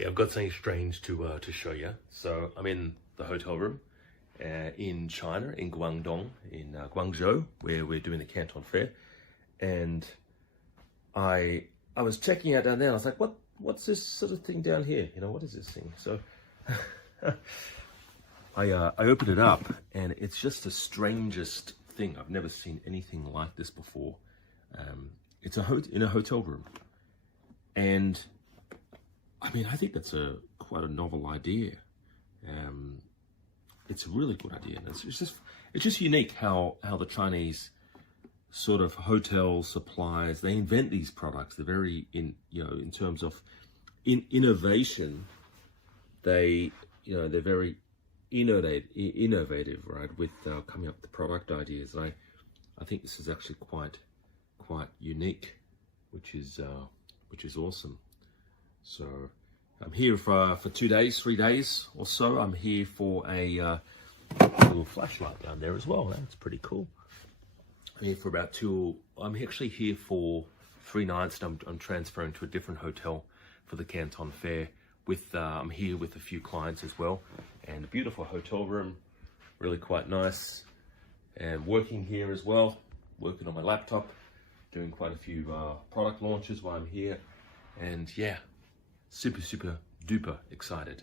Hey, I've got something strange to show you. So I'm in the hotel room in China, in Guangdong, in Guangzhou, where we're doing the Canton Fair, and I was checking out down there. And I was like, what's this sort of thing down here? You know, what is this thing? So I opened it up, and it's just the strangest thing. I've never seen anything like this before. It's in a hotel room, and I mean, I think that's quite a novel idea. It's a really good idea. And it's just unique how the Chinese sort of hotel suppliers, they invent these products. They're very in terms of innovation. They're very innovative, right? With coming up with the product ideas. And I think this is actually quite unique, which is awesome. So I'm here for 2 days, 3 days or so. I'm here for a little flashlight down there as well. That's pretty cool. I'm here for I'm actually here for 3 nights, and I'm transferring to a different hotel for the Canton Fair. I'm here with a few clients as well, and a beautiful hotel room, really quite nice. And working here as well, working on my laptop, doing quite a few product launches while I'm here. And yeah, super duper excited.